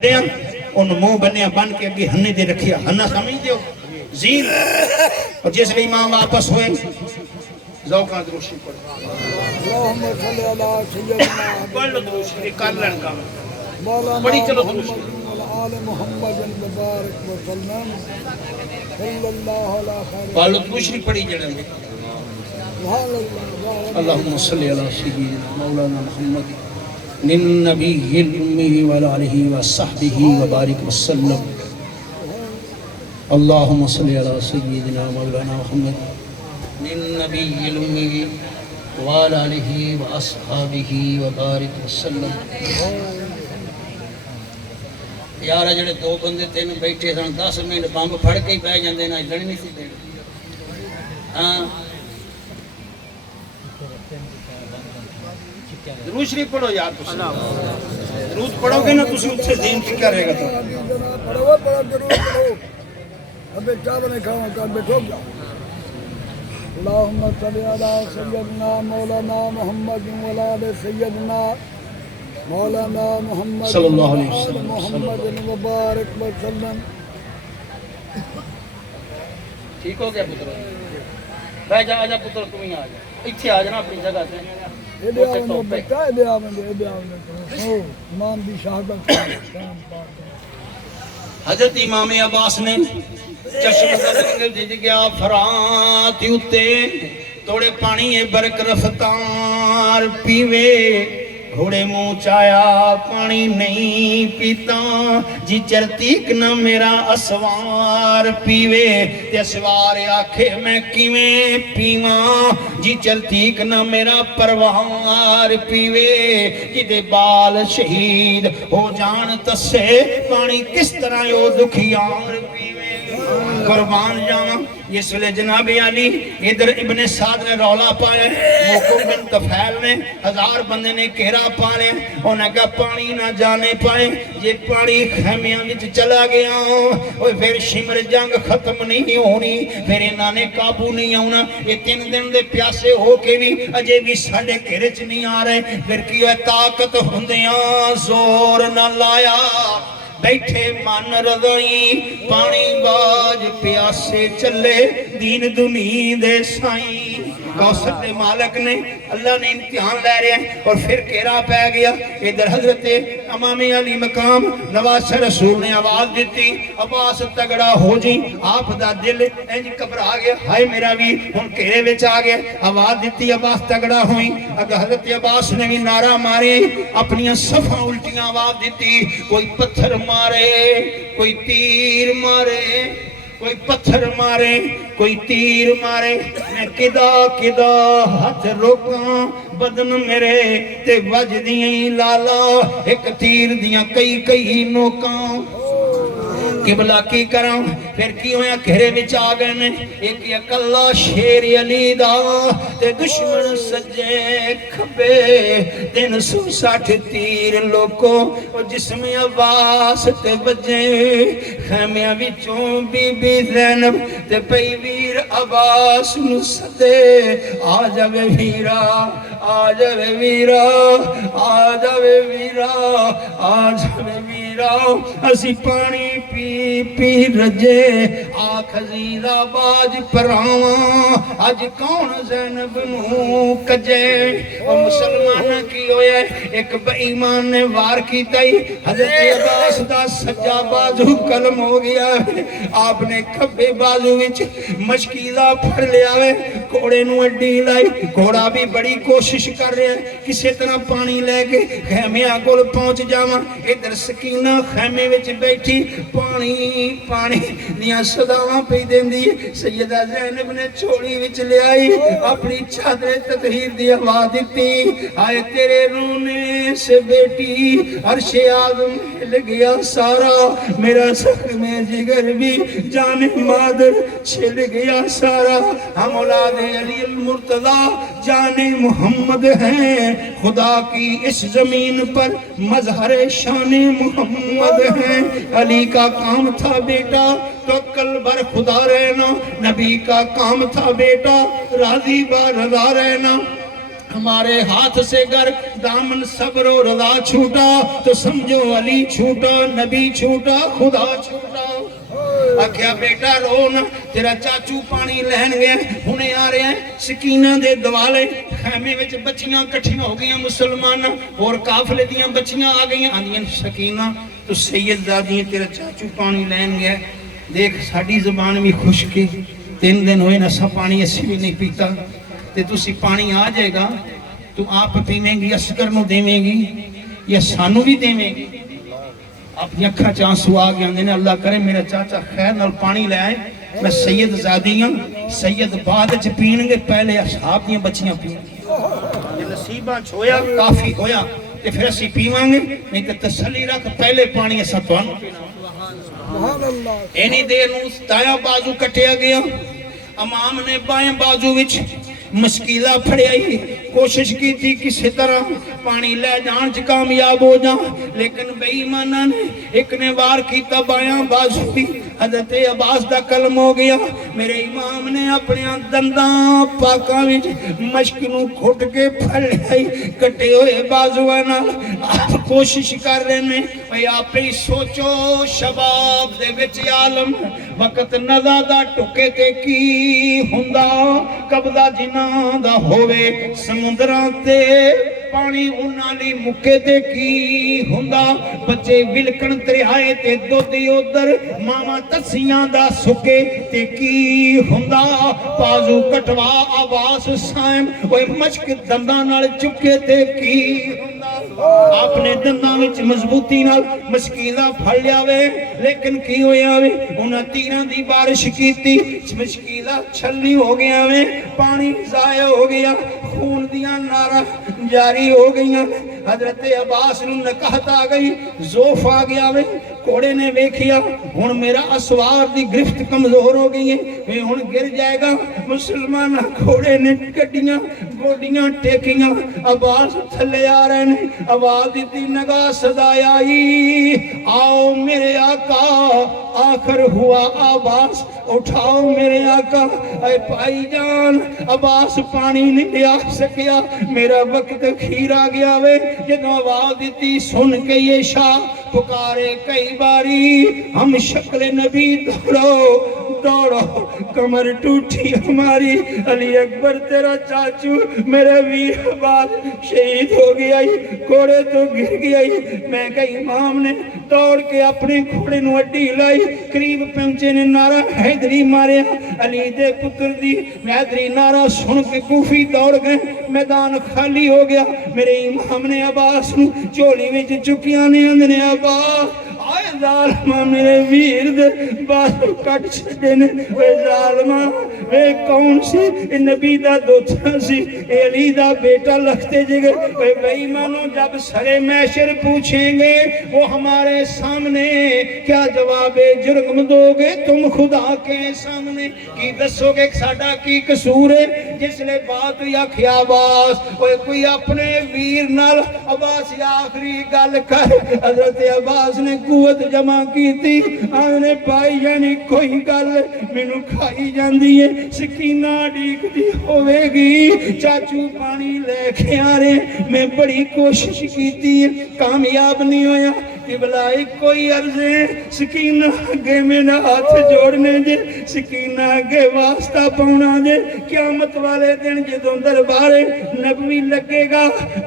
ان منہ بنیا بن کے اگے ہنے دے رکھیا ہنا سمجھ دیو زین اور جس لئے امام واپس ہوئے ذوقاں دروشی پڑھو اللہم صلی اللہ سیدنا پڑھ لو دروشی کر لن کا مولانا پڑھی چلو دروشی آل محمد المبارک وسلم صلی اللہ علیہ خیر پڑھ لو دروشی پڑھی جڑیں گے اللہم صلی اللہ سیدنا مولانا محمد للنبی الأمی وعلى وصحبہ وبارک وسلم اللہم صلی علی سیدنا مولانا محمد للنبی الأمی وعلى وصحبہ وبارک وسلم یارہ جڑے دو بندے تین بیٹھے سن 10 منٹ بمب پھڑ کے ہی پہ جاندے نا لڑنی سی دینا ہاں درود شریف پڑھو یار تسی درود پڑھو گے نا تسی اتھے دین کی کیا رہے گا تو پڑھو پڑھو ضرور پڑھو ابے چاہ بنے کھاؤں کر بیٹھو گیا اللہم صلی علی سیدنا مولانا محمد وعلی سیدنا مولانا محمد صلی اللہ علیہ وسلم محمد المبارک وسلم ٹھیک ہو گیا پتر بھائی جا آجا پتر تمہیں آجا اتھے آجا نا اپنی جگہ سے ایڈے آوندے بیٹا ایڈے آوندے امام دی شہادت حضرت امام عباس نے چشم زدنگ جج گیا فرات اتے توڑے پانی برک رفتار پیوے گھوڑے منہ چایا پانی نہیں پیتا جی چرتیک نہ میرا اسوار پیوے تے اسوار آکھے میں کیویں پیواں جی چرتیک نہ میرا پروار پیوے جی دے بال شہید ہو جان تسے پانی کس طرح یو دکھیار پیوے قربان جاواں اس لئے جناب علی ادھر ابن سعد نے رولا پائے موقع بن تفیل نے 1000 بندے نے کہرا پائے انہیں کہا پانی نہ جانے پائے یہ پانی خیمیاں وچ چلا گیا اور پھر شمر جنگ ختم نہیں ہونی پھر انہوں نے قابو نہیں ہونا یہ 3 دن دے پیاسے ہو کے بھی اجے بھی ساڑھے کہرچ نہیں آ رہے پھر کیوں طاقت ہوندیاں زور نہ لایا بیٹھے من رضائی پانی باج پیاسے چلے دین دنی دے سائیں کوثر دے مالک نے اللہ نے امتحان لے رہے ہیں اور پھر کہرا پہ گیا ادھر حضرت امام علی مقام نواز رسول نے آواز دیتی عباس تگڑا ہو جی آپ دا دل انج کبرا گیا ہائے میرا بھی ان کہرے وچ آ گیا آواز دیتی عباس تگڑا ہوئی اگر حضرت عباس نے بھی نعرہ مارے اپنی صفحہ الٹیاں آواز دیتی کوئی پتھر مارے کوئی تیر مارے کوئی پتھر مارے کوئی تیر مارے میں کدا ہاتھ روکاں بدن میرے تے وج دیئیں لالا ایک تیر دیاں کئی نوکاں قبلہ کی کرام پھر کی ہویا گھرے وچ آ گئے نے ایک اکلا شیر علی دا تے دشمن سجے کھبے 360 تیر لوکو اور جسم عباس تے بجے خیمیاں وچوں بی بی زینب تے پئی ویر عباس نو سدے آ جاوے ویرا آ جاوے ویرا آ جاوے ویرا آ جاوے ویرا اسی پانی پی رجے آکھ عزیزہ باج پراواں آج کون زینب نو کجے اور مسلمان کی ہوئے ایک بے ایمان نے وار کی تائی حضرت عباس دا سجا بازو کلم ہو گیا آپ نے کھبے بازو وچ مشکیزہ پھر لے آوے گھوڑے نو اڈی لائی گھوڑا بھی بڑی کوشش کر رہے ہیں کسی طرح پانی لے کے خیمیاں کول پہنچ جاواں ادھر سکینہ خیمے وچ بیٹھی پانی دیاں صداواں پہ دین دی سیدہ زینب نے چھوڑی وچ لے آئی اپنی چادر تطہیر دی آواز دیتی آئے تیرے رونے سے بیٹی عرش آدم ہل گیا سارا میرا زخم جگر بھی جان مادر چھل گیا سارا ہم اولاد علی المرتضی جان محمد ہیں خدا کی اس زمین پر مظہر شان محمد ہیں علی کا کام تھا بیٹا توکل بر خدا رہنا نبی کا کام تھا بیٹا راضی با رضا رہنا ہمارے ہاتھ سے گر دامن صبر و رضا چھوٹا تو سمجھو علی چھوٹا، نبی چھوٹا، خدا چھوٹا۔ آکھیا بیٹا رو نہ، تیرا چاچو پانی لہن گیا، ہنے آ رہے ہیں سکینہ دے دوالے، خیمے وچ بچیاں کٹھیاں ہو گئیاں مسلمان اور قافلے دیاں بچیاں آ گئیاں، آندیاں سکینہ تو سید دادی تیرا چاچو پانی لہن گیا، دیکھ ساڑی زبان بھی خشکی، 3 دن ہوئے نہ سا پانی اسی بھی نہیں پیتا، تے تسی پانی آ جائے گا تو آپ پیویں گی، اسکر نو دیویں گی یا سانو بھی دیویں گی؟ اپنی اکھا چانسو آ گیا، نے اللہ کرے میرا چاچا خیر نال پانی لے آئے، میں سید زادیاں سید بعد چ پین گے، پہلے اصحاب دیاں بچیاں پین گے، نصیباں چھویا کافی ہویا تے پھر اسی پیواں گے، نہیں تے تسلی رکھ پہلے پانی اسا تانوں پینا۔ سبحان اللہ۔ اینی دیر نو دایاں بازو کٹیا گیا، امام نے بائیں بازو وچ مشکلہ پھڑے آئی، کوشش کی تھی کسی طرح پانی لے جان چ کامیاب ہو جان، لیکن بے ایمانہ نے ایک نے وار کیتا بایاں بازو بھی، حضرت عباس دا قلم ہو گیا۔ میرے امام نے اپنے دنداں پاکاں وچ مشک نو کھٹ کے پھڑ لائی، کٹے ہوئے بازوਆਂ نال آپ کوشش کر رہے نے، بھئی آپ ہی سوچو شباب دے وچ عالم وقت نزا دا ٹکے تے کی ہوندا، قبضہ جنہ دا ہووے سمندراں تے پانی انہاں لی مکے تے کی ہوندا، بچے ولکن تریہائے تے دودھی ادھر ماما تسیاں دا سکے تے کی ہوندا، بازو کٹوا عباس سائم اوے مشک دنداں نال چکے تے کی ہوندا۔ آپ نے دنداں وچ مضبوطی نال مشکیلا پھڑ لیا وے، لیکن کی ہویا وے انہاں تیراں دی بارش کیتی، مشکیلا چھلنی ہو گیا وے، پانی ضائع ہو گیا، خون دیاں نارا جاری ہو گئیاں، حضرت عباس نو نکہت آ گئی، زوف آ گیا وے، کوڑے نے ویکھیا ہن میرا اسوار دی گرفت کمزور ہو گئی ہے، میں ہن گر جائے گا، مسلمان کوڑے نے کڈیاں گوڈیاں ٹیکیاں، عباس تھلے آ رہے نے، آواز دی نگاہ صدای آئی، آؤ میرے آقا، آخر ہوا عباس، اٹھاؤ میرے آقا، اے پائی جان، عباس پانی نہیں لیا سکیا، میرا وقت کھیر آ گیا وے، جدو آواز دیتی سن کے یہ شاہ پکارے کئی باری، ہم شکل نبی دوڑو دوڑو، کمر ٹوٹی ہماری، علی اکبر تیرا چاچو میرے ویر عباس شہید ہو گیا ہی، گھوڑے تو گر گیا ہی، میں کہ امام نے دوڑ کے اپنے گھوڑے نو اڈی لائی، قریب پہنچے نے نعرہ حیدری مارے، علی دے پتر دی حیدری نعرہ سن کے کوفی دوڑ گئے، میدان خالی ہو گیا، میرے امام نے عباس نو چولی وچ چکیاں نے اندنے عباس آئے ظالمہ میرے ویر دے بازو کٹ چھڑے نے، اے ظالمہ اے کون سی نبی دا دوترا سی، اے علی دا بیٹا لکھتے جگہ، اے بیمانوں جب سرے محشر پوچھیں گے وہ ہمارے سامنے کیا جواب جرم دو گے تم خدا کے سامنے، کی دسو گے ساڑا کی قصور ہے، جس لئے بات یا خیاباس کوئی اپنے ویر نال عباس یا آخری گل کر، حضرت عباس نے قوت جمع کی تھی، آنے پائی یعنی کوئی گل مینو کھائی جاندی ہے، سکینہ ڈیک دی ہوئے گی، چاچو پانی لے کے آ رہے، میں بڑی کوشش کی تھی، کامیاب نہیں ہویا، بلائی کوئی عرضے، سکینہ آگے میں نہ ہاتھ جوڑنے دے، سکینہ آگے واسطہ پاؤنا دے، قیامت والے دن جدوں دربار نبوی لگے گا،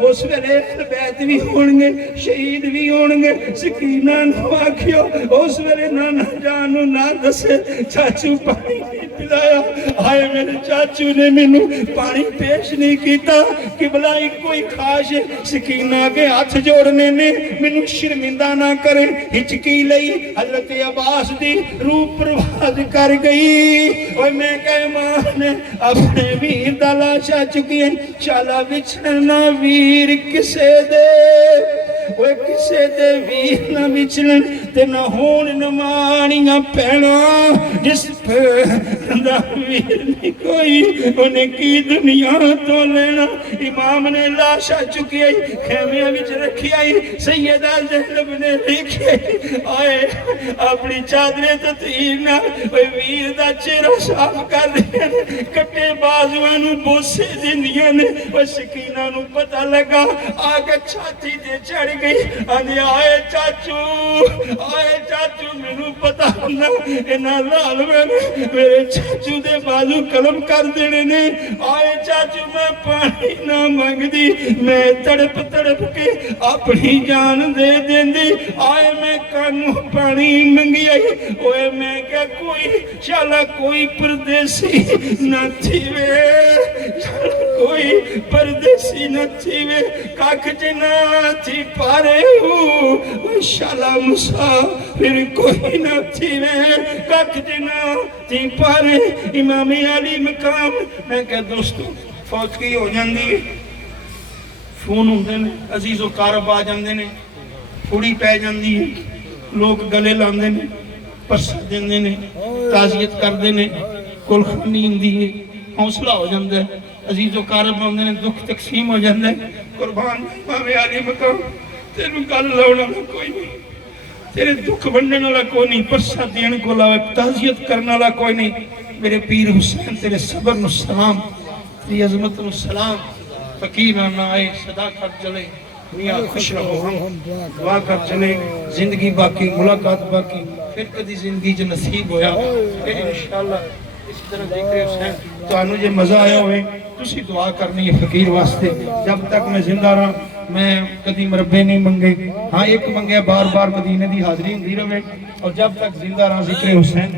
اس ویلے بیعت بھی ہونگے، شہید بھی ہونگے، سکینہ نو آکھیو، اس ویلے نہ جانو نہ دسے، چاچو پانی نہیں پلایا، آئے میرے چاچو نے منو پانی پیش نہیں کیتا، کہ بلائی کوئی خواہش سکینہ آگے ہاتھ جوڑنے نے منو شرمندہ نہ کرے، ہچکی لئی حضرت عباس دی روح پرواز کر گئی، اور میں کہے ماں نے اپنے ویر دا لاشا چکی ہے، چالا بچھنا ویر کسے دے، وہ کسے دے ویر نہ بچھن تے نہ ہون نہ مانیاں پینا، جس پہ دا ویر نہیں کوئی انہیں کی دنیا تو لینا امام نے لاشا چکی آئی خیمیاں وچ رکھی آئی سیدہ زینب نے لکھی آئی آئے اپنی چادریں تطہیرنا ویر دا چہرہ صاف کر رہے ہیں کٹے بازوانو بوسے دنیا نے سکینہ نو پتہ لگا آگے چھاتی دے چڑھ گئی آنے آئے چاچو منو پتہ ہونا انہا لال میرے چاچو دے بازو قلم کر دینے نے آئے چاچو میں پانی نہ مانگ دی میں تڑپ کے اپنی جان دے دیں دی آئے میں کانو پانی منگی آئی اوے میں کیا کوئی چالا کوئی پردیسی نہ تھی وے کوئی پردیسی نہ تھی وے کاک جنا تھی پارے ہوں شالا مسافر کوئی نہ تھی وے کاک جنا تھی پارے امام علی مقام میں کہا دوستو فوت کی ہو جاندی فون ہوندے نے عزیز و کارب آ جاندے نے پھوڑی پہ جاندی ہے لوگ گلے لاندے نے پرسہ دیندے نے تعزیت کردے نے کل خانی اندی ہے حوصلہ ہو جاندے ہے عزیز و کارب آندے نے دکھ تقسیم ہو جاندے ہے قربان امام علی مقام تیرے گل لاؤنا کوئی نہیں تیرے دکھ بننے والا کوئی نہیں پرسہ دین کو لاؤ تعزیت کرنے والا کوئی نہیں میرے پیر حسین تیرے صبر نو سلام تیری عظمت نو سلام فقیر نہ آئے صداقت چلے میاں خوش رہو ہم دعا کر چلے زندگی باقی ملاقات باقی پھر کدی زندگی جو نصیب ہویا پھر انشاءاللہ اس طرح ذکر حسین تو آنو جے مزہ آیا ہوئے تسی دعا کرنی ہے فقیر واسطے جب تک میں زندہ رہا میں کدی مربے نہیں منگے ہاں ایک منگے بار بار مدینے دی حاضری ہوندی رہے اور جب تک زندہ رہا ذکر حسین